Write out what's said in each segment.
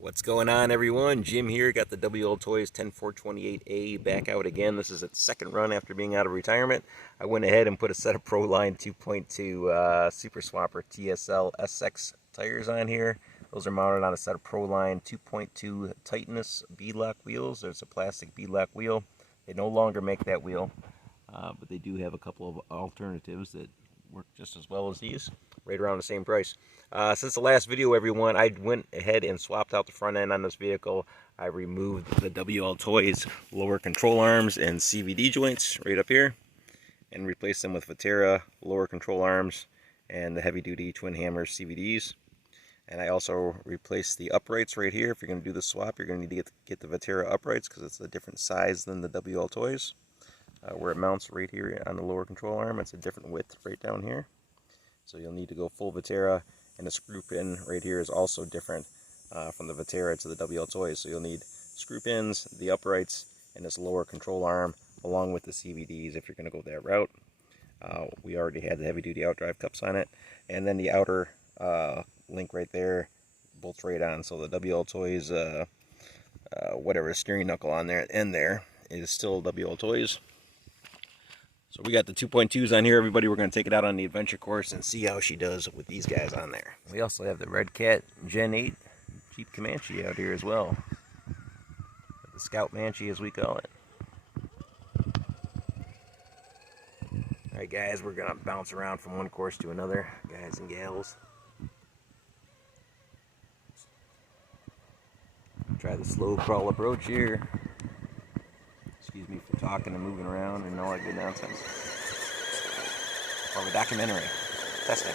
What's going on, everyone? Jim here. Got the Wltoys 10428A back out again. This is its second run after being out of retirement. I went ahead and put a set of Proline 2.2 Super Swapper TSL SX tires on here. Those are mounted on a set of Proline 2.2 Titanus beadlock wheels. There's a plastic beadlock wheel. They no longer make that wheel, but they do have a couple of alternatives that work just as well as these, right around the same price. Since the last video, everyone, I went ahead and swapped out the front end on this vehicle. I removed the Wltoys lower control arms and CVD joints right up here and replaced them with Wltoys lower control arms and the heavy duty twin hammer CVDs. And I also replaced the uprights right here. If you're going to do the swap, you're going to need to get the Wltoys uprights because it's a different size than the Wltoys. Where it mounts right here on the lower control arm, it's a different width right down here. So you'll need to go full Wltoys, and the screw pin right here is also different from the Wltoys to the Wltoys. So you'll need screw pins, the uprights, and this lower control arm, along with the CVDs if you're going to go that route. We already had the heavy-duty outdrive cups on it, and then the outer link right there bolts right on. So the Wltoys, whatever steering knuckle on there, end there, is still Wltoys. So we got the 2.2s on here, everybody. We're going to take it out on the adventure course and see how she does with these guys on there. We also have the Red Cat Gen 8 Jeep Comanche out here as well. The Scout Manche, as we call it. Alright guys, we're going to bounce around from one course to another, guys and gals. Try the slow crawl approach here. Excuse me for talking and moving around and all that good nonsense. Or a documentary. Testing.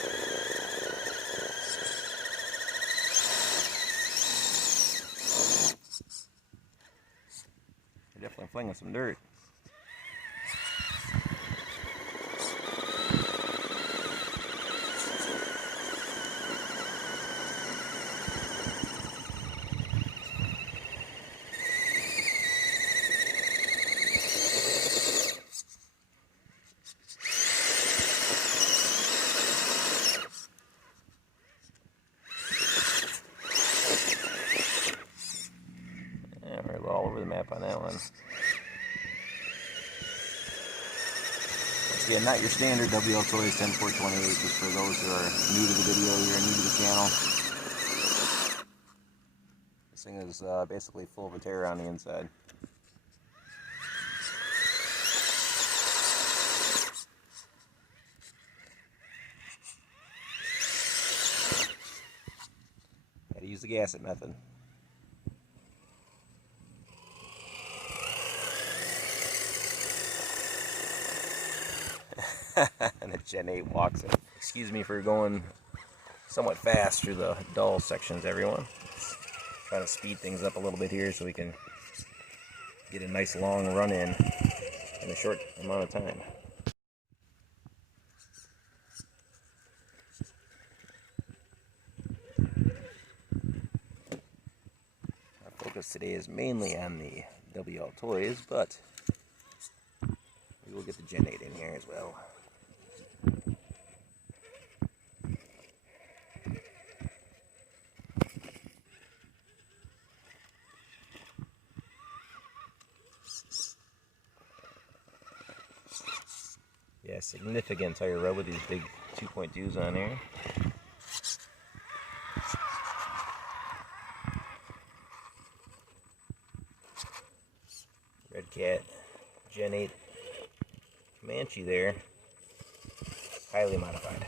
They're definitely flinging some dirt. All over the map on that one. Once again, not your standard Wltoys 10428, just for those who are new to the video here, new to the channel. This thing is basically full of Wltoys on the inside. Had to use the gasket method. And the Gen 8 walks it. Excuse me for going somewhat fast through the dull sections, everyone. Trying to speed things up a little bit here so we can get a nice long run in a short amount of time. Our focus today is mainly on the Wltoys, but we will get the Gen 8 in here as well. Yeah, significant tire rub with these big 2.2s on here. Red Cat Gen 8 Comanche there, highly modified.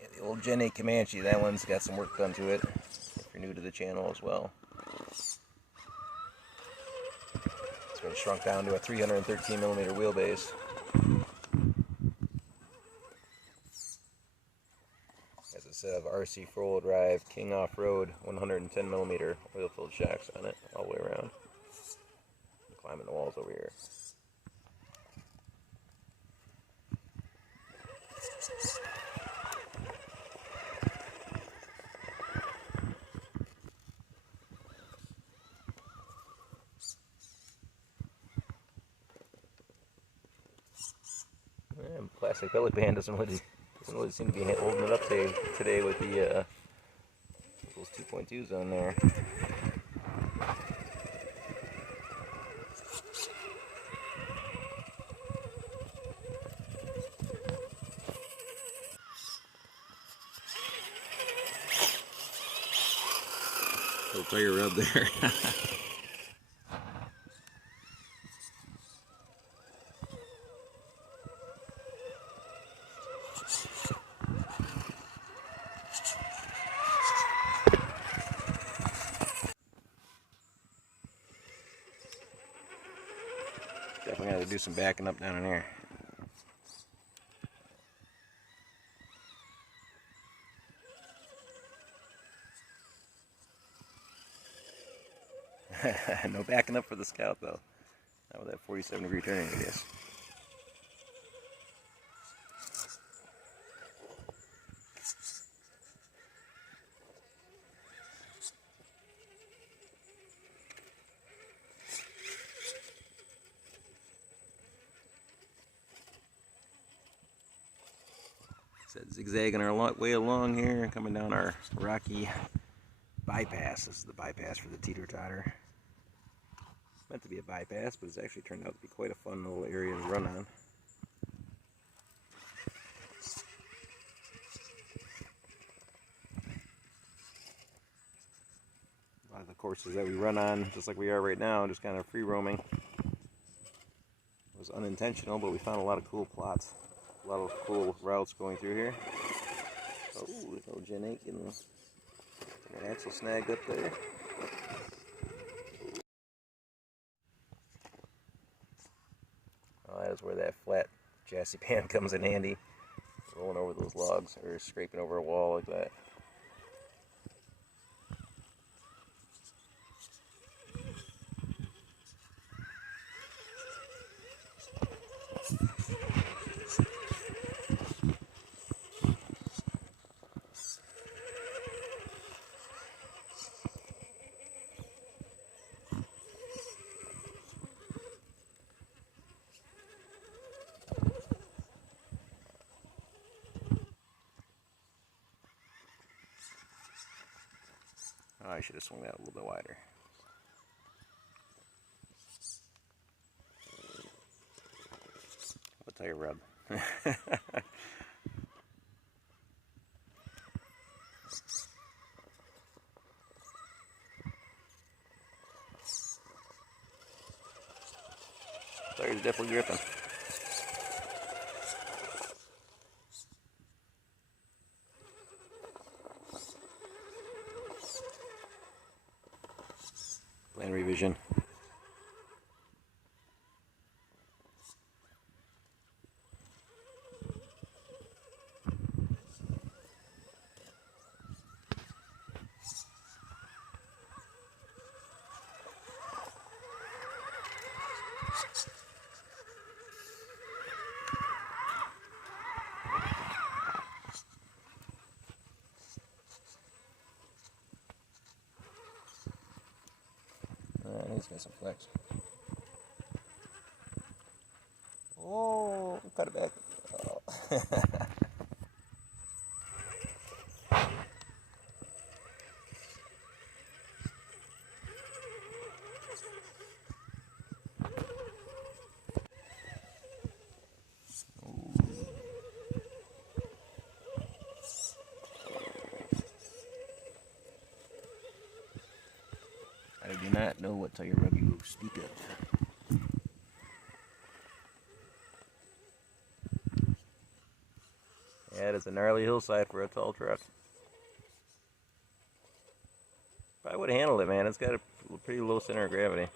Yeah, the old Gen 8 Comanche, that one's got some work done to it, if you're new to the channel as well. It's been shrunk down to a 313mm wheelbase. Has a set of RC 4-wheel drive King Off-Road 110mm oil-filled shocks on it all the way around. I'm climbing the walls over here. Plastic belly band doesn't really seem to be holding it up today with the those 2.2 zone there. Little tire rub there. Definitely got to do some backing up down in here. No backing up for the Scout though. Not with that 47-degree turning radius. Zigzagging our way along here, coming down our rocky bypass. This is the bypass for the teeter-totter. Meant to be a bypass, but it's actually turned out to be quite a fun little area to run on. A lot of the courses that we run on, just like we are right now, just kind of free roaming. It was unintentional, but we found a lot of cool plots. A lot of cool routes going through here. Oh, there's no Gen 8 getting an axle snagged up there. Oh, that is where that flat chassis pan comes in handy. Rolling over those logs or scraping over a wall like that. Oh, I should have swung that a little bit wider. What tire rub? Tire's definitely gripping. Plan revision. He's got some flex. Oh, cut it back. Oh. I do not know what tire rub you speak of. Yeah, it is a gnarly hillside for a tall truck. Probably would have handled it, man. It's got a pretty low center of gravity.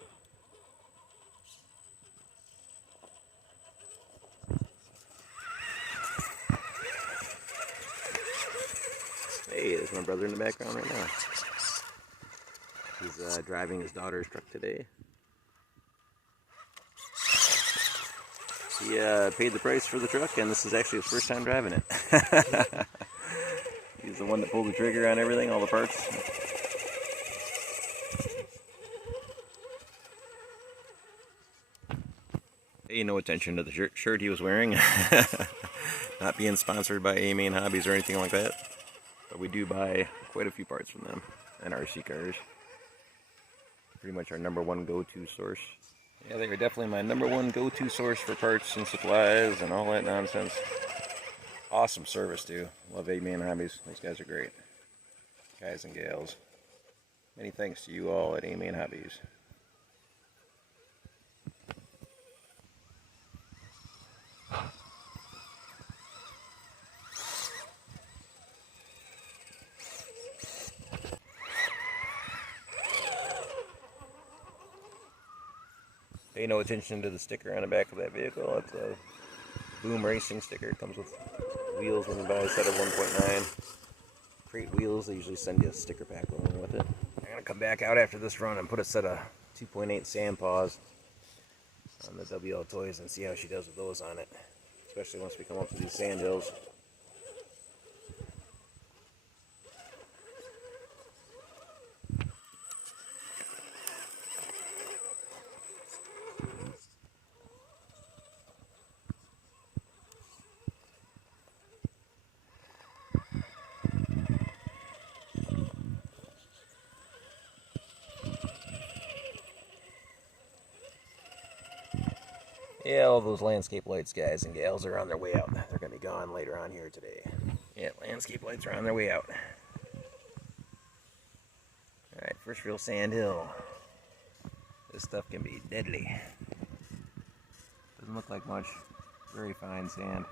Hey, there's my brother in the background right now. He's driving his daughter's truck today. He paid the price for the truck, and this is actually his first time driving it. He's the one that pulled the trigger on everything, all the parts. Pay no attention to the shirt he was wearing. Not being sponsored by A-Main Hobbies or anything like that. But we do buy quite a few parts from them. and RC cars. Pretty much our #1 go-to source. Yeah, they are definitely my #1 go-to source for parts and supplies and all that nonsense. Awesome service too. Love A-Man Hobbies. Those guys are great. Guys and gals. Many thanks to you all at A-Man Hobbies. Pay no attention to the sticker on the back of that vehicle. It's a Boom Racing sticker. It comes with wheels when you buy a set of 1.9. Crate wheels. They usually send you a sticker pack along with it. I'm going to come back out after this run and put a set of 2.8 sand paws on the Wltoys and see how she does with those on it. Especially once we come up to these sand hills. Yeah, all those landscape lights, guys and gals, are on their way out. They're going to be gone later on here today. Yeah, landscape lights are on their way out. Alright, first real sand hill. This stuff can be deadly. Doesn't look like much. Very fine sand.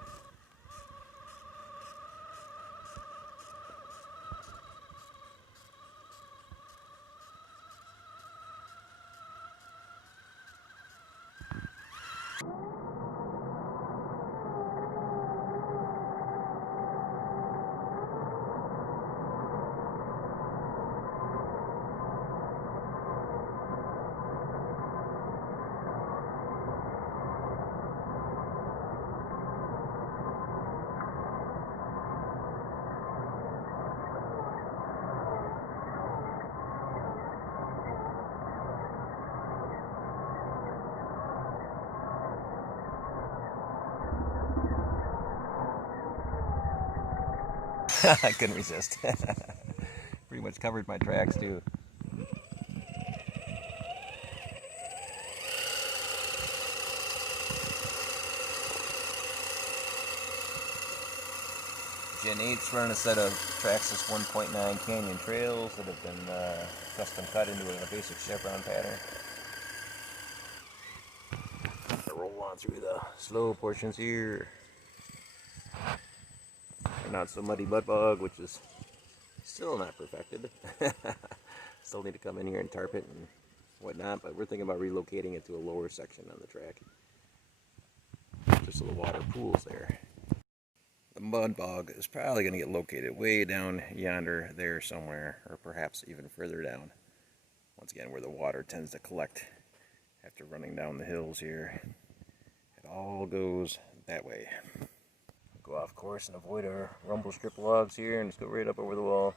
I couldn't resist. Pretty much covered my tracks too. Gen 8's running a set of Traxxas 1.9 Canyon trails that have been custom cut into a basic chevron pattern. I'll roll on through the slow portions here. Not so muddy mud bog, which is still not perfected. Still need to come in here and tarp it and whatnot, but we're thinking about relocating it to a lower section on the track, just so the water pools there. The mud bog is probably going to get located way down yonder there somewhere, or perhaps even further down. Once again, where the water tends to collect after running down the hills here. It all goes that way. Go off course and avoid our rumble strip logs here and just go right up over the wall.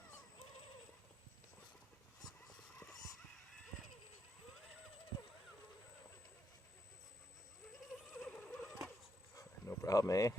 No problem, eh?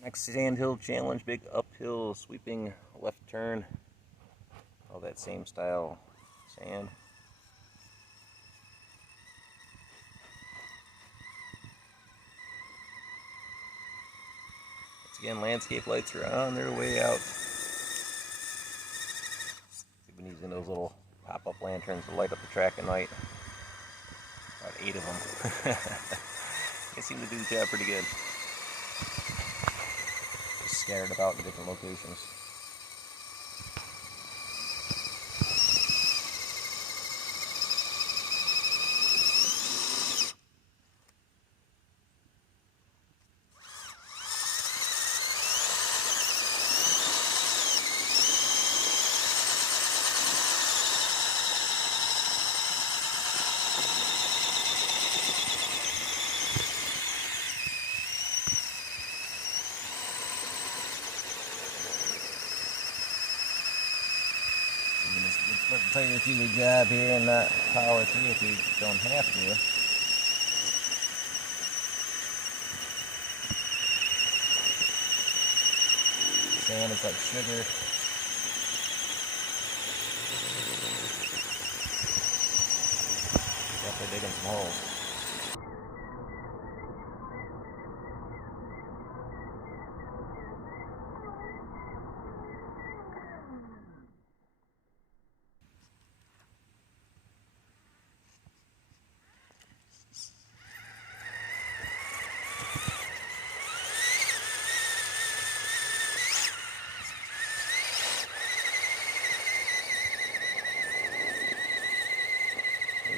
Next sandhill challenge, big uphill sweeping left turn. All that same style sand. Once again, landscape lights are on their way out. We've been using those little pop-up lanterns to light up the track at night. About 8 of them. They seem to do the job pretty good. Scattered about in different locations. Let the tires do their job here and not power through if you don't have to. Sand is like sugar. Definitely digging some holes.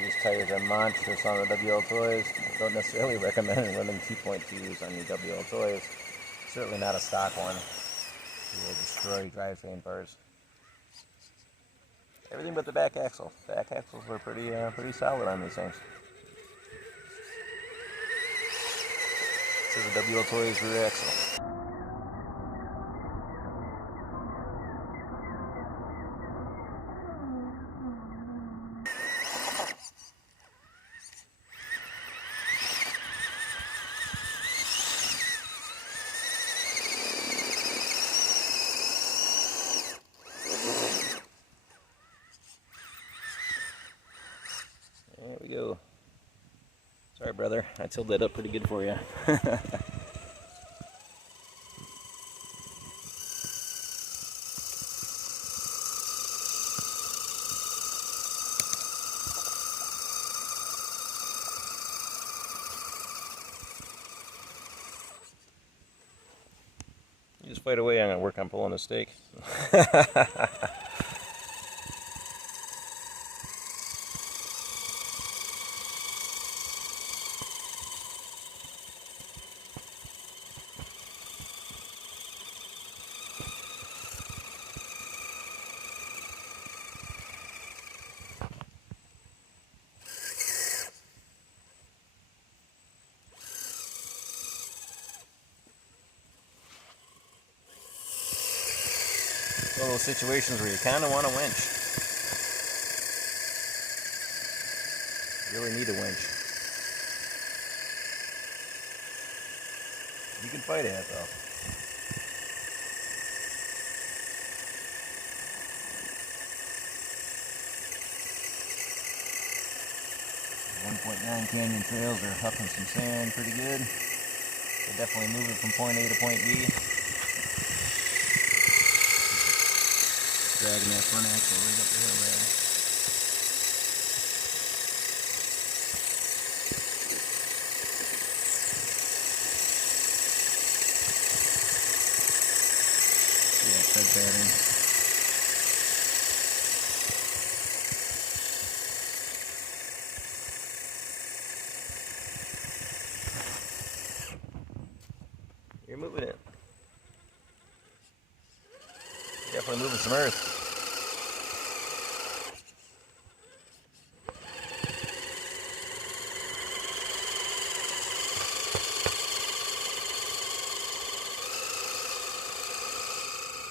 These tires are monstrous on the Wltoys. I don't necessarily recommend running 2.2s on your Wltoys. Certainly not a stock one. You will destroy drivetrain bars. Everything but the back axle. Back axles were pretty solid on these things. This is a Wltoys rear axle. There we go. Sorry, brother. I tilled that up pretty good for you. You just fight away. I'm going to work on pulling a stake. One of those situations where you kind of want a winch. You really need a winch. You can fight it though. .9 canyon trails are huffing some sand pretty good. They definitely move it from point A to point B. Dragging that front axle right up the hill there. See that tread pattern. You're moving it. Definitely moving some earth.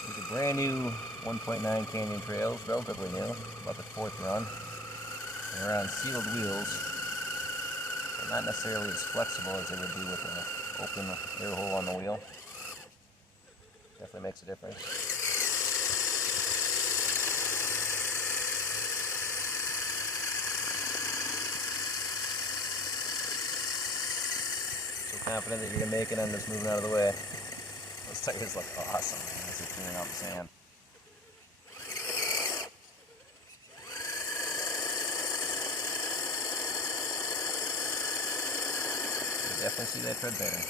These are brand new 1.9 canyon trails, relatively new, about the 4th run. They're on sealed wheels. They're not necessarily as flexible as they would be with an open air hole on the wheel. Definitely makes a difference. So confident that you're going to make it, I'm just moving out of the way. Those tires look awesome as they're clearing out the sand. You definitely see that tread pattern.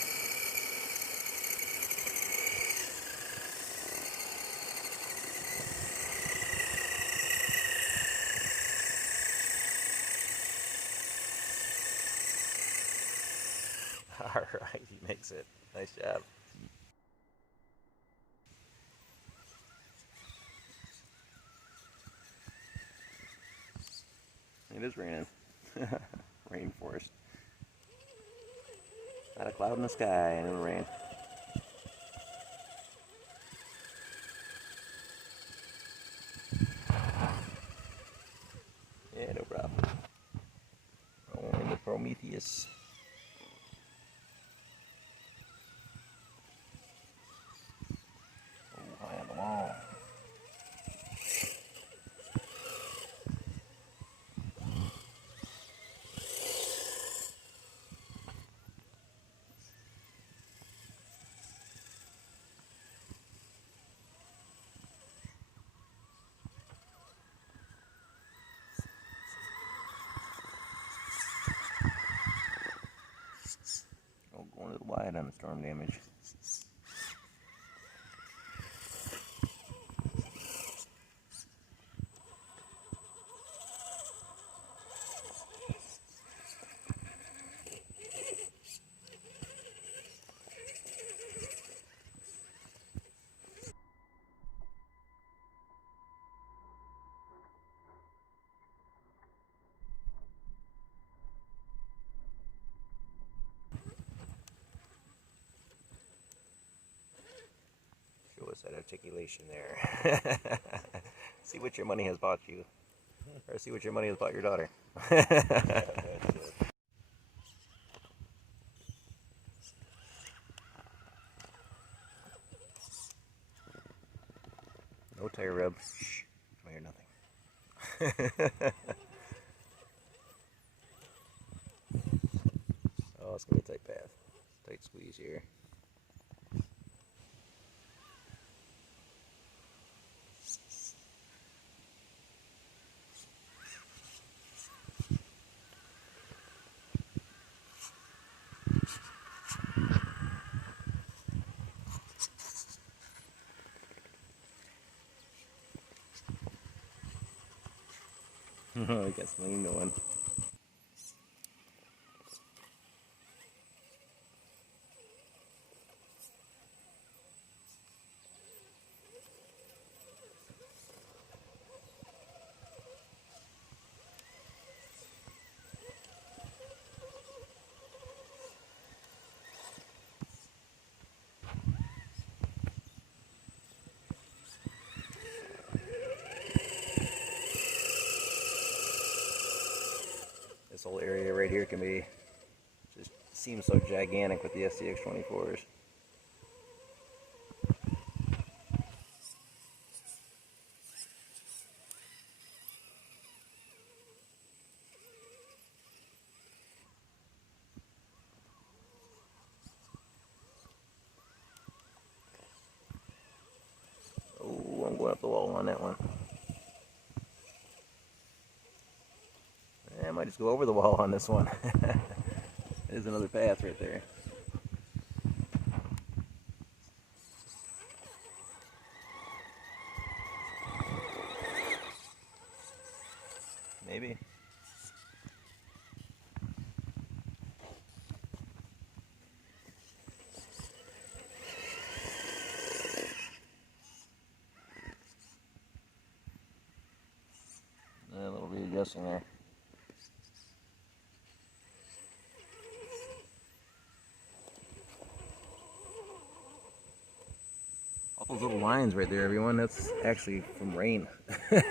Alright, he makes it. Nice job. It is raining. Rainforest. Not a cloud in the sky and it'll rain. nice. Oh, high on the wall. Oh, going a little wide on the storm damage. Show us that articulation there. See what your money has bought you. Or see what your money has bought your daughter. No tire rub. Shh. I hear nothing. Oh, it's going to be a tight path. Tight squeeze here. Oh, I got something going. This whole area right here can be, just seems so gigantic with the SCX 24s. Oh, I'm going up the wall on that one. I might just go over the wall on this one. There's another path right there. Maybe. A little readjusting there. All those little lines right there, everyone, that's actually from rain.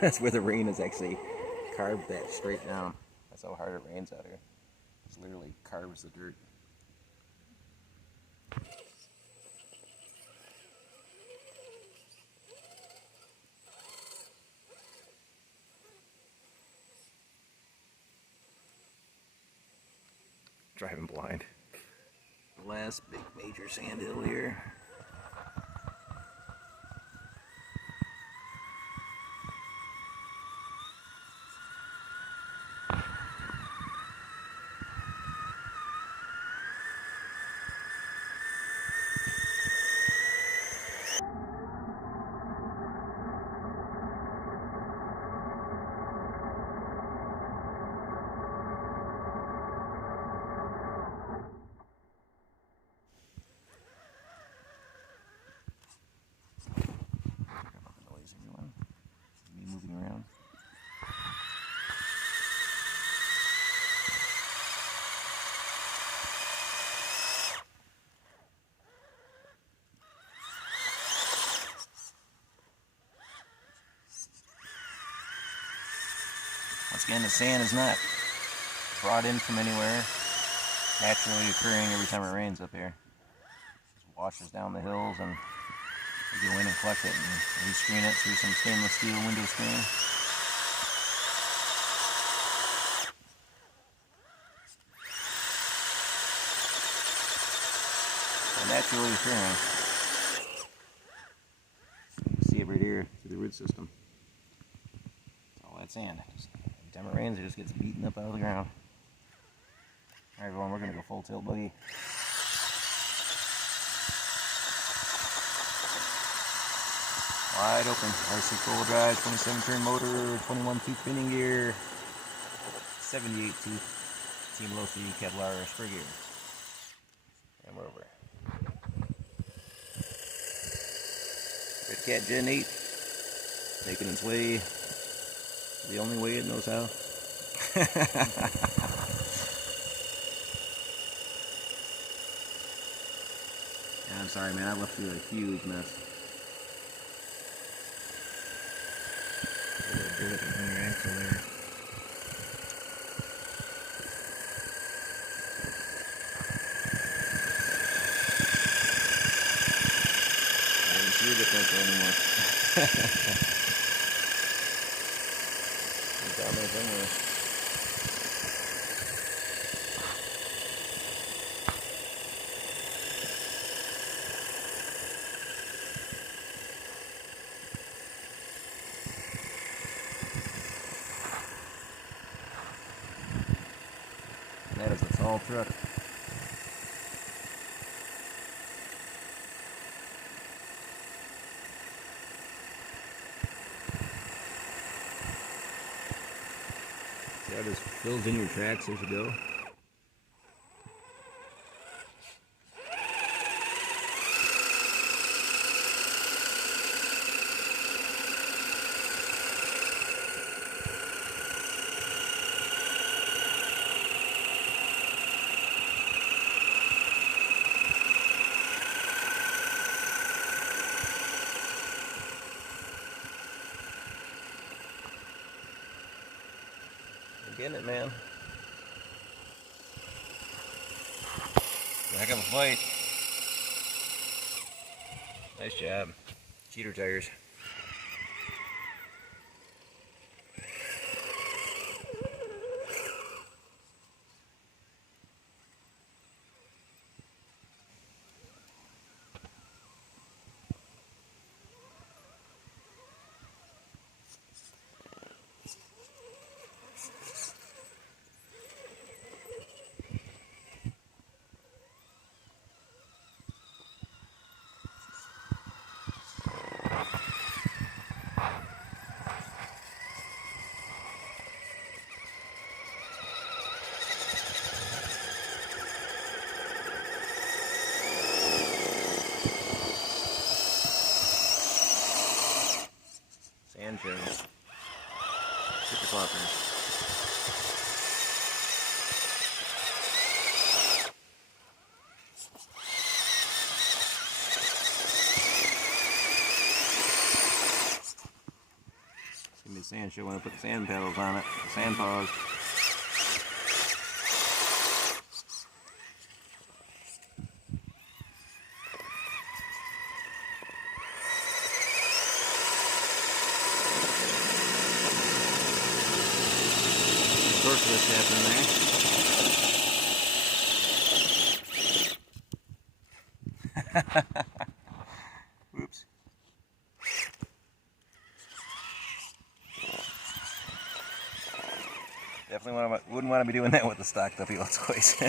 That's where the rain is actually carved that straight down. That's how hard it rains out here. It literally carves the dirt. Driving blind. The last big major sand hill here. Once again, the sand is not brought in from anywhere. naturally occurring every time it rains up here. It just washes down the hills, and you go in and collect it and rescreen it through some stainless steel window screen. Naturally occurring. You can see it right here through the root system. It's all that sand. Every time it rains, it just gets beaten up out of the ground. Alright everyone, we're going to go full tilt buggy. Wide open. RC four-wheel drive, 27 turn motor, 21 tooth pinion gear, 78 tooth Team Lofi Kevlar spur gear. And we're over. Red Cat Gen 8, making its way the only way it knows how. Yeah, I'm sorry man, I left you a huge mess. A little dirt on your axle there. Your differential anymore. It's down there somewhere. That is a tall truck. See how this fills in your tracks as you go? Getting it, man. Heck of a fight. Nice job. Cheater tires. Sand shows. Super swappers. Give me a sand show when I put the sand pedals on it. The sand paws. Torturous happening there. Oops. Definitely wouldn't want to be doing that with the stock Wltoys. I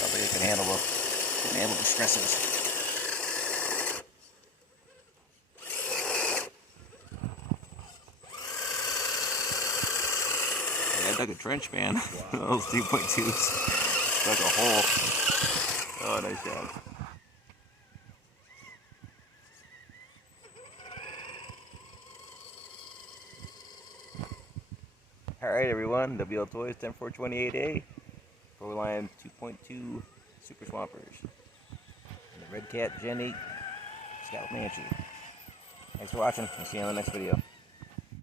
don't think it can handle the stresses. I dug a trench, man. Wow. Those 2.2s dug a hole. Oh, nice job. Alright everyone, Wltoys 10428A, 4-line 2.2 Super Swampers, and the Red Cat Gen 8 Scout Manchee. Thanks for watching, I'll see you on the next video.